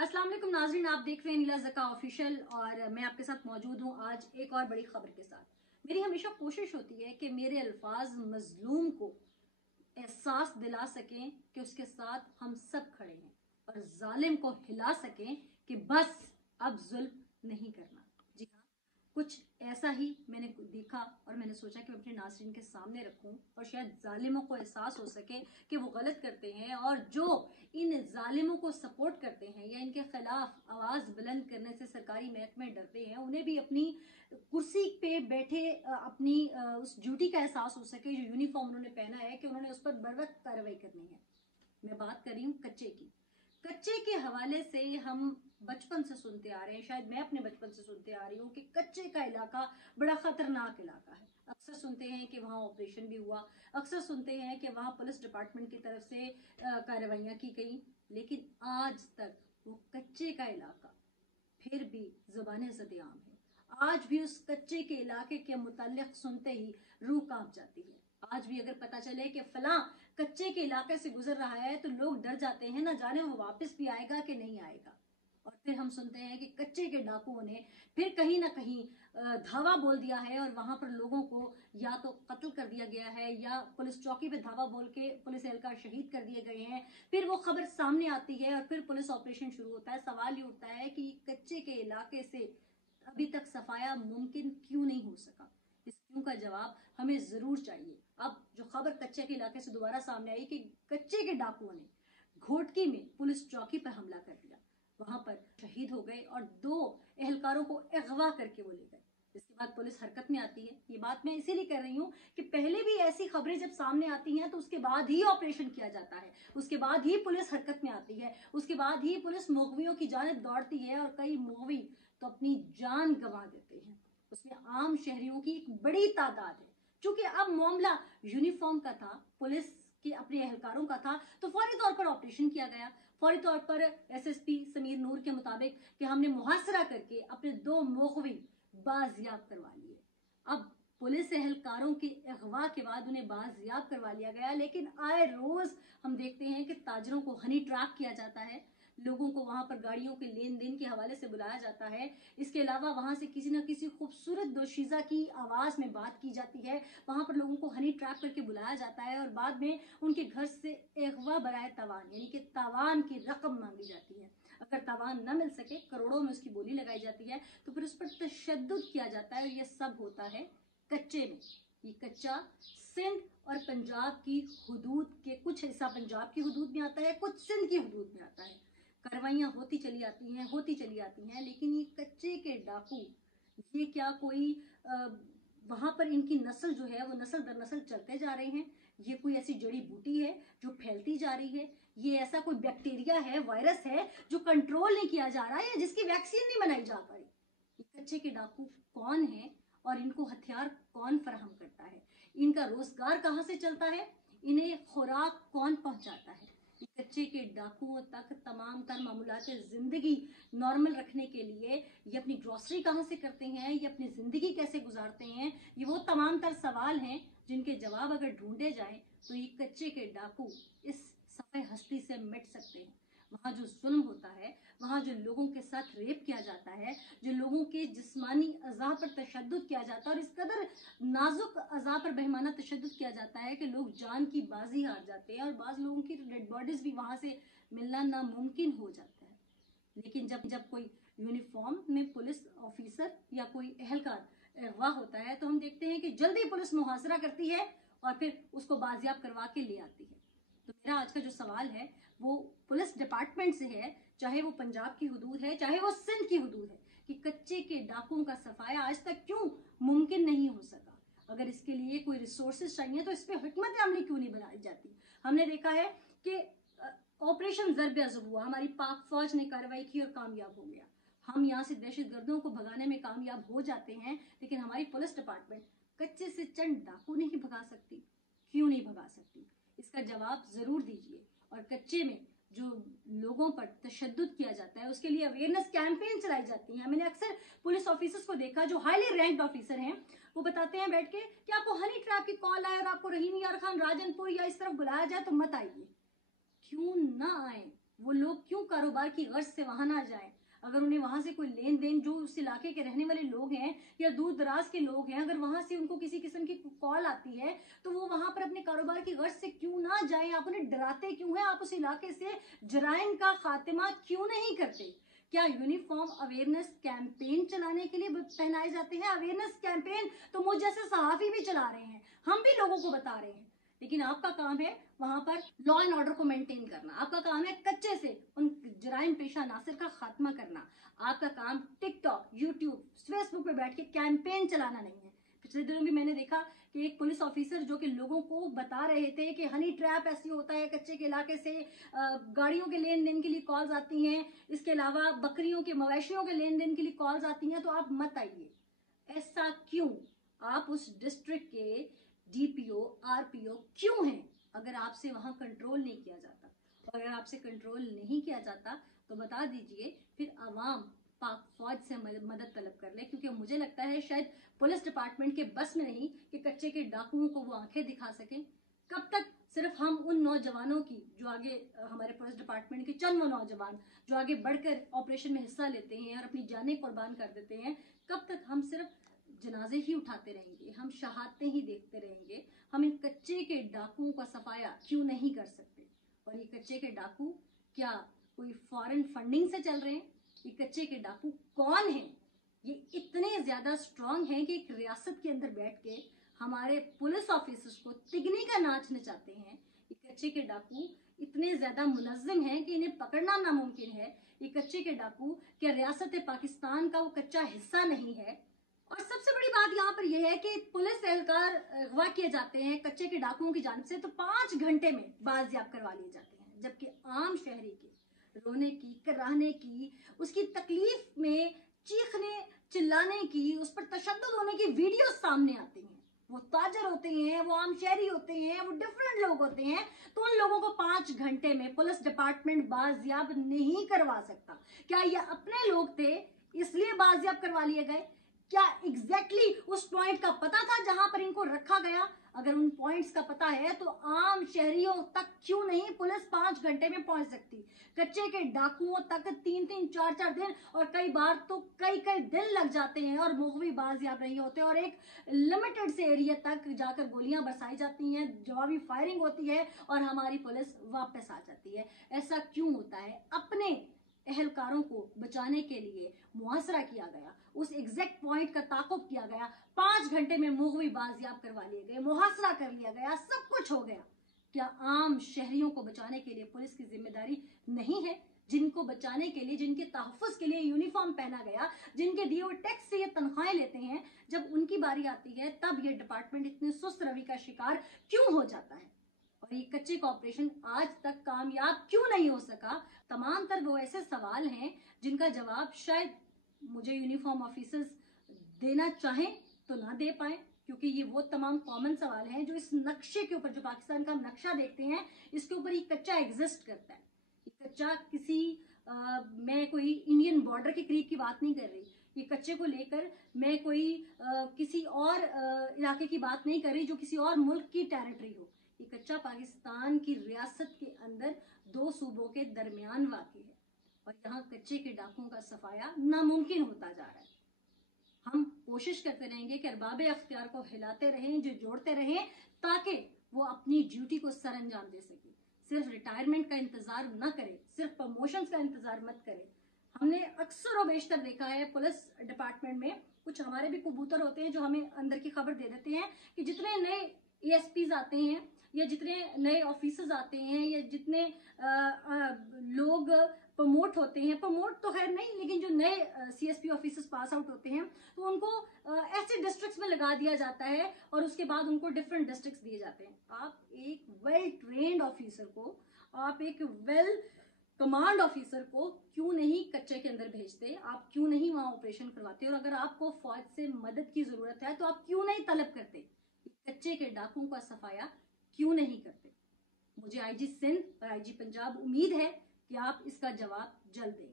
अस्सलाम वालेकुम नाजरीन, आप देख रहे हैं नीला ज़का ऑफिशियल और मैं आपके साथ मौजूद हूं आज एक और बड़ी खबर के साथ। मेरी हमेशा कोशिश होती है कि मेरे अल्फाज मजलूम को एहसास दिला सकें कि उसके साथ हम सब खड़े हैं और जालिम को हिला सकें कि बस अब जुल्म नहीं करना। जी हाँ, कुछ ऐसा ही मैंने देखा और मैंने सोचा कि मैं अपने नाज़रीन के सामने रखूं और शायद जालिमों को एहसास हो सके कि वो गलत करते हैं और जो इन जालिमों को सपोर्ट करते हैं या इनके खिलाफ आवाज बुलंद करने से सरकारी महकमे डरते हैं, उन्हें भी अपनी कुर्सी पे बैठे अपनी उस ड्यूटी का एहसास हो सके जो यूनिफॉर्म उन्होंने पहना है कि उन्होंने उस पर बर वक्त कार्रवाई करनी है। मैं बात कर रही हूँ कच्चे की। कच्चे के हवाले से हम बचपन से सुनते आ रहे हैं, शायद मैं अपने बचपन से सुनते आ रही हूँ कि कच्चे का इलाका बड़ा खतरनाक इलाका है। अक्सर सुनते हैं कि वहाँ ऑपरेशन भी हुआ, अक्सर सुनते हैं कि वहाँ पुलिस डिपार्टमेंट की तरफ से कार्रवाइयाँ की गई, लेकिन आज तक वो कच्चे का इलाका फिर भी जुबान सदेआम है। आज भी उस कच्चे के इलाके के मुताल्लिक सुनते ही रूह कांप जाती है। आज भी अगर पता चले कि फलां कच्चे के इलाके से गुजर रहा है तो लोग डर जाते हैं, ना जाने वो वापस भी आएगा कि नहीं आएगा। और फिर हम सुनते हैं कि कच्चे के डाकुओं ने फिर कहीं ना कहीं धावा बोल दिया है और वहां पर लोगों को या तो कत्ल कर दिया गया है या पुलिस चौकी पे धावा बोल के पुलिस एहलकार शहीद कर दिए गए हैं। फिर वो खबर सामने आती है और फिर पुलिस ऑपरेशन शुरू होता है। सवाल ये उठता है कि कच्चे के इलाके से अभी तक सफाया मुमकिन क्यों नहीं हो सका। इस क्यों का जवाब हमें जरूर चाहिए। अब जो खबर कच्चे के इलाके से दोबारा सामने आई कि कच्चे के डाकुओं ने घोटकी में पुलिस चौकी पर हमला कर दिया, वहां पर शहीद हो गए और 2 एहलकारों को अगवा करके वो ले गए। इसके बाद पुलिस हरकत में आती है। ये बात मैं इसीलिए कर रही हूँ कि पहले भी ऐसी खबरें जब सामने आती हैं तो उसके बाद ही ऑपरेशन किया जाता है, उसके बाद ही पुलिस हरकत में आती है, उसके बाद ही पुलिस मुगवियों की जानिब दौड़ती है और कई मुगवी तो अपनी जान गंवा देते हैं। उसमें आम शहरियों की एक बड़ी तादाद है। चूंकि अब मामला यूनिफॉर्म का था, पुलिस के अपने एहलकारों का था, तो फौरी तौर पर ऑपरेशन किया गया। फौरी तौर पर एसएसपी समीर नूर के मुताबिक कि हमने मुहासरा करके अपने 2 मुखबिर बाजियाब करवा लिए। अब पुलिस एहलकारों के अगवा के बाद उन्हें बाजियाब करवा लिया गया, लेकिन आए रोज हम देखते हैं कि ताजरों को हनी ट्रैप किया जाता है, लोगों को वहां पर गाड़ियों के लेन देन के हवाले से बुलाया जाता है। इसके अलावा वहां से किसी न किसी खूबसूरत दोशीजा की आवाज में बात की जाती है, वहां पर लोगों को हनी ट्रैप करके बुलाया जाता है और बाद में उनके घर से अगवा बराए तवान यानी कि तावान की रकम मांगी जाती है। अगर तावान न मिल सके, करोड़ों में उसकी बोली लगाई जाती है, तो फिर उस पर तशद्दुद किया जाता है और यह सब होता है कच्चे में। ये कच्चा सिंध और पंजाब की हुदूद के कुछ हिस्सा पंजाब की हुदूद में आता है, कुछ सिंध की हुदूद में आता है। कार्रवाइयां होती चली आती हैं, लेकिन ये कच्चे के डाकू, ये क्या कोई वहां पर इनकी नस्ल जो है वो नस्ल दर नस्ल चलते जा रहे हैं? ये कोई ऐसी जड़ी बूटी है जो फैलती जा रही है? ये ऐसा कोई बैक्टीरिया है, वायरस है जो कंट्रोल नहीं किया जा रहा है या जिसकी वैक्सीन नहीं बनाई जा पा रही? ये कच्चे के डाकू कौन है और इनको हथियार कौन फराहम करता है? इनका रोजगार कहाँ से चलता है? इन्हें खुराक कौन पहुंचाता है? कच्चे के डाकुओं तक तमाम तर मामूलात जिंदगी नॉर्मल रखने के लिए ये अपनी ग्रोसरी कहाँ से करते हैं, ये अपनी जिंदगी कैसे गुजारते हैं, ये वो तमाम तर सवाल हैं जिनके जवाब अगर ढूंढे जाए तो ये कच्चे के डाकू इस सफे हस्ती से मिट सकते हैं। वहां जो जुल्म होता है, वहां जो लोगों के साथ रेप किया जाता है, जो लोगों के जिस्मानी अज़ा पर तशद्दुद किया जाता है और इस कदर नाजुक अज़ा पर बेहमाना तशद्दुद किया जाता है कि लोग जान की बाजी हार जाते हैं और बाज लोगों की डेड बॉडीज भी वहां से मिलना नामुमकिन हो जाता है। लेकिन जब कोई यूनिफॉर्म में पुलिस ऑफिसर या कोई एहलकार अगवा होता है तो हम देखते हैं कि जल्दी पुलिस मुहासरा करती है और फिर उसको बाजियाब करवा के ले आती है। तो मेरा आज का जो सवाल है वो पुलिस डिपार्टमेंट से है, चाहे वो पंजाब की हुदूद है चाहे वो सिंध की हुदूद है, कि कच्चे के डाकुओं का सफाया आज तक क्यों मुमकिन नहीं हो सका? अगर इसके लिए कोई रिसोर्सेज चाहिए तो इस पर हिकमत अमली क्यों नहीं बनाई जाती? हमने देखा है कि ऑपरेशन ज़र्ब अज़ब हुआ, हमारी पाक फौज ने कार्रवाई की और कामयाब हो गया। हम यहाँ से दहशत गर्दों को भगाने में कामयाब हो जाते हैं, लेकिन हमारी पुलिस डिपार्टमेंट कच्चे से चंद डाकू नहीं भगा सकती। क्यों नहीं भगा सकती? इसका जवाब जरूर दीजिए। और कच्चे में जो लोगों पर तशद्दुद किया जाता है उसके लिए अवेयरनेस कैंपेन चलाई जाती है। मैंने अक्सर पुलिस ऑफिसर्स को देखा जो हाईली रैंक्ड ऑफिसर हैं, वो बताते हैं बैठ के कि आपको हनी ट्रैप की कॉल आए और आपको रहीम यार खान राजनपुर या इस तरफ बुलाया जाए तो मत आइए। क्यों ना आए? वो लोग क्यों कारोबार की गर्ज से वहां ना जाएं? अगर उन्हें वहां से कोई लेन देन, जो उस इलाके के रहने वाले लोग हैं या दूर दराज के लोग हैं, अगर वहां से उनको किसी किस्म की कॉल आती है तो वो वहां पर अपने कारोबार की गर्ज से क्यों ना जाएं? आप उन्हें डराते क्यों हैं? आप उस इलाके से जराइम का खात्मा क्यों नहीं करते? क्या यूनिफॉर्म अवेयरनेस कैंपेन चलाने के लिए पहनाए जाते हैं? अवेयरनेस कैंपेन तो मुझ जैसे सहाफी भी चला रहे हैं, हम भी लोगों को बता रहे हैं, लेकिन आपका काम है वहां पर लॉ एंड ऑर्डर को मेंटेन करना। आपका काम है कच्चे से उन जराइम पेशा नासिर का खात्मा करना। आपका काम टिकटॉक, यूट्यूब, फेसबुक पे बैठ के कैंपेन चलाना नहीं है। पिछले दिनों भी मैंने देखा कि एक पुलिस ऑफिसर जो कि लोगों को बता रहे थे कि हनी ट्रैप ऐसी होता है, कच्चे के इलाके से गाड़ियों के लेन देन के लिए कॉल्स आती हैं, इसके अलावा बकरियों के, मवेशियों के लेन देन के लिए कॉल्स आती हैं, तो आप मत आइए। ऐसा क्यों? आप उस डिस्ट्रिक्ट के डीपीओ, आरपीओ क्यों हैं? अगर आपसे वहां कंट्रोल नहीं किया जाता, और अगर आपसे कंट्रोल नहीं किया जाता तो बता दीजिए, फिर आवाम पाक फौज से मदद तलब कर ले, क्योंकि मुझे लगता है शायद पुलिस डिपार्टमेंट के बस में नहीं कि कच्चे के डाकुओं को वो आंखें दिखा सके। कब तक सिर्फ हम उन नौजवानों की, जो आगे हमारे पुलिस डिपार्टमेंट के चंद वो नौजवान जो आगे बढ़कर ऑपरेशन में हिस्सा लेते हैं और अपनी जानें कुर्बान कर देते हैं, कब तक हम सिर्फ जनाजे ही उठाते रहेंगे, हम शहादतें ही देखते रहेंगे? हम इन कच्चे के डाकुओं का सफाया क्यों नहीं कर सकते? और ये कच्चे के डाकू क्या कोई फॉरेन फंडिंग से चल रहे हैं? ये कच्चे के डाकू कौन हैं? ये इतने ज्यादा स्ट्रांग हैं कि एक रियासत के अंदर बैठ के हमारे पुलिस ऑफिसर्स को तिगनी का नाच नचाते हैं। ये कच्चे के डाकू इतने ज्यादा मुनज़्ज़म हैं कि इन्हें पकड़ना नामुमकिन है। ये कच्चे के डाकू क्या रियासत पाकिस्तान का वो कच्चा हिस्सा नहीं है? और सबसे बड़ी बात यहाँ पर यह है कि पुलिस एहलकार अगवा किए जाते हैं कच्चे के डाकुओं की जानिब से, तो 5 घंटे में बाजियाब करवा लिए जाते हैं, जबकि आम शहरी के रोने की, कराहने की, उसकी तकलीफ में चीखने चिल्लाने की, उस पर तशद्दुद होने की वीडियो सामने आती हैं। वो ताजर होते हैं, वो आम शहरी होते हैं, वो डिफरेंट लोग होते हैं, तो उन लोगों को 5 घंटे में पुलिस डिपार्टमेंट बाजियाब नहीं करवा सकता। क्या ये अपने लोग थे इसलिए बाजियाब करवा लिए गए? क्या एग्जैक्टली उस पॉइंट का पता था जहां पर इनको रखा गया? अगर उन पॉइंट्स का पता है तो आम शहरियों तक क्यों नहीं पुलिस 5 घंटे में पहुंच सकती? कच्चे के डाकुओं तक 3-3, 4-4 दिन और कई बार तो कई दिन लग जाते हैं और मुखबी बाजियाब नहीं होते, और एक लिमिटेड से एरिया तक जाकर गोलियां बरसाई जाती हैं, जवाबी फायरिंग होती है और हमारी पुलिस वापस आ जाती है। ऐसा क्यों होता है? अपने एहलकारों को बचाने के लिए मुआसरा किया गया, उस एग्जैक्ट पॉइंट का ताकुब किया गया, 5 घंटे में मुगवी बाजियाब करवा लिए गए, मुहासरा कर लिया गया, सब कुछ हो गया। क्या आम शहरियों को बचाने के लिए पुलिस की जिम्मेदारी नहीं है? जिनको बचाने के लिए, जिनके तहफ़्फ़ुज़ के लिए यूनिफॉर्म पहना गया, जिनके दिए हुए टैक्स से ये तनख्वाहें लेते हैं, जब उनकी बारी आती है तब ये डिपार्टमेंट इतने सुस्त रवि का शिकार क्यों हो जाता है? और ये कच्चे का ऑपरेशन आज तक कामयाब क्यों नहीं हो सका? तमाम तर वो ऐसे सवाल हैं जिनका जवाब शायद मुझे यूनिफॉर्म ऑफिसर्स देना चाहें तो ना दे पाए, क्योंकि ये वो तमाम कॉमन सवाल हैं जो इस नक्शे के ऊपर, जो पाकिस्तान का हम नक्शा देखते हैं, इसके ऊपर ये कच्चा एग्जिस्ट करता है। ये कच्चा किसी मैं कोई इंडियन बॉर्डर के करीब की बात नहीं कर रही, ये कच्चे को लेकर मैं कोई किसी और इलाके की बात नहीं कर रही जो किसी और मुल्क की टेरिटरी हो। ये कच्चा पाकिस्तान की रियासत के अंदर 2 सूबों के दरमियान वाक़ई है, और यहाँ कच्चे के डाकुओं का सफाया नामुमकिन होता जा रहा है। हम कोशिश करते रहेंगे कि अरबाब अख्तियार को हिलाते रहें, जो जोड़ते रहें, ताकि वो अपनी ड्यूटी को सर अंजाम दे सके। सिर्फ रिटायरमेंट का इंतजार न करें, सिर्फ प्रमोशंस का इंतजार मत करें। हमने अक्सर और बेशतर देखा है पुलिस डिपार्टमेंट में कुछ हमारे भी कबूतर होते हैं जो हमें अंदर की खबर दे देते हैं कि जितने नए एएसपीज आते हैं या जितने नए ऑफिसर्स आते हैं या जितने लोग प्रमोट होते हैं, प्रमोट तो खैर नहीं, लेकिन जो नए सीएसपी ऑफिसर्स पास आउट होते हैं तो उनको ऐसे डिस्ट्रिक्ट्स में लगा दिया जाता है और उसके बाद उनको डिफरेंट डिस्ट्रिक्ट्स दिए जाते हैं। आप एक वेल ट्रेन्ड ऑफिसर को, आप एक वेल कमांड ऑफिसर को क्यों नहीं कच्चे के अंदर भेजते? आप क्यों नहीं वहां ऑपरेशन करवाते? और अगर आपको फौज से मदद की जरूरत है तो आप क्यों नहीं तलब करते? कच्चे के डाकुओं का सफाया क्यों नहीं करते? मुझे आईजी सिंध और आईजी पंजाब उम्मीद है कि आप इसका जवाब जल्द दें।